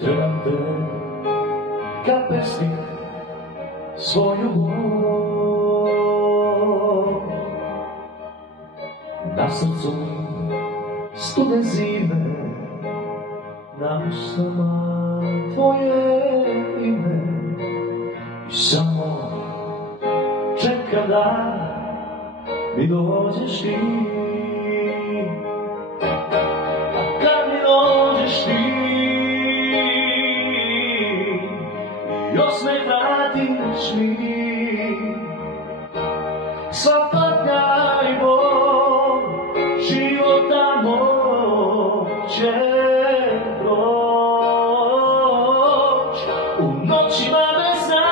Trebam te kad pesnik svoju bol. Na srcu stude zime, na usnama tvoje ime. I samo čekam da mi dođeš ti. A kad mi dođeš ti i osmeh vratiš mi, sva patnja i bol života mog će proć. U noćima bez sna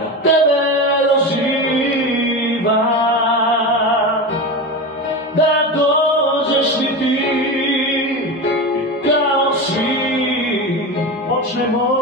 ja tebe doživam, da dođeš mi ti i kao svi počnemo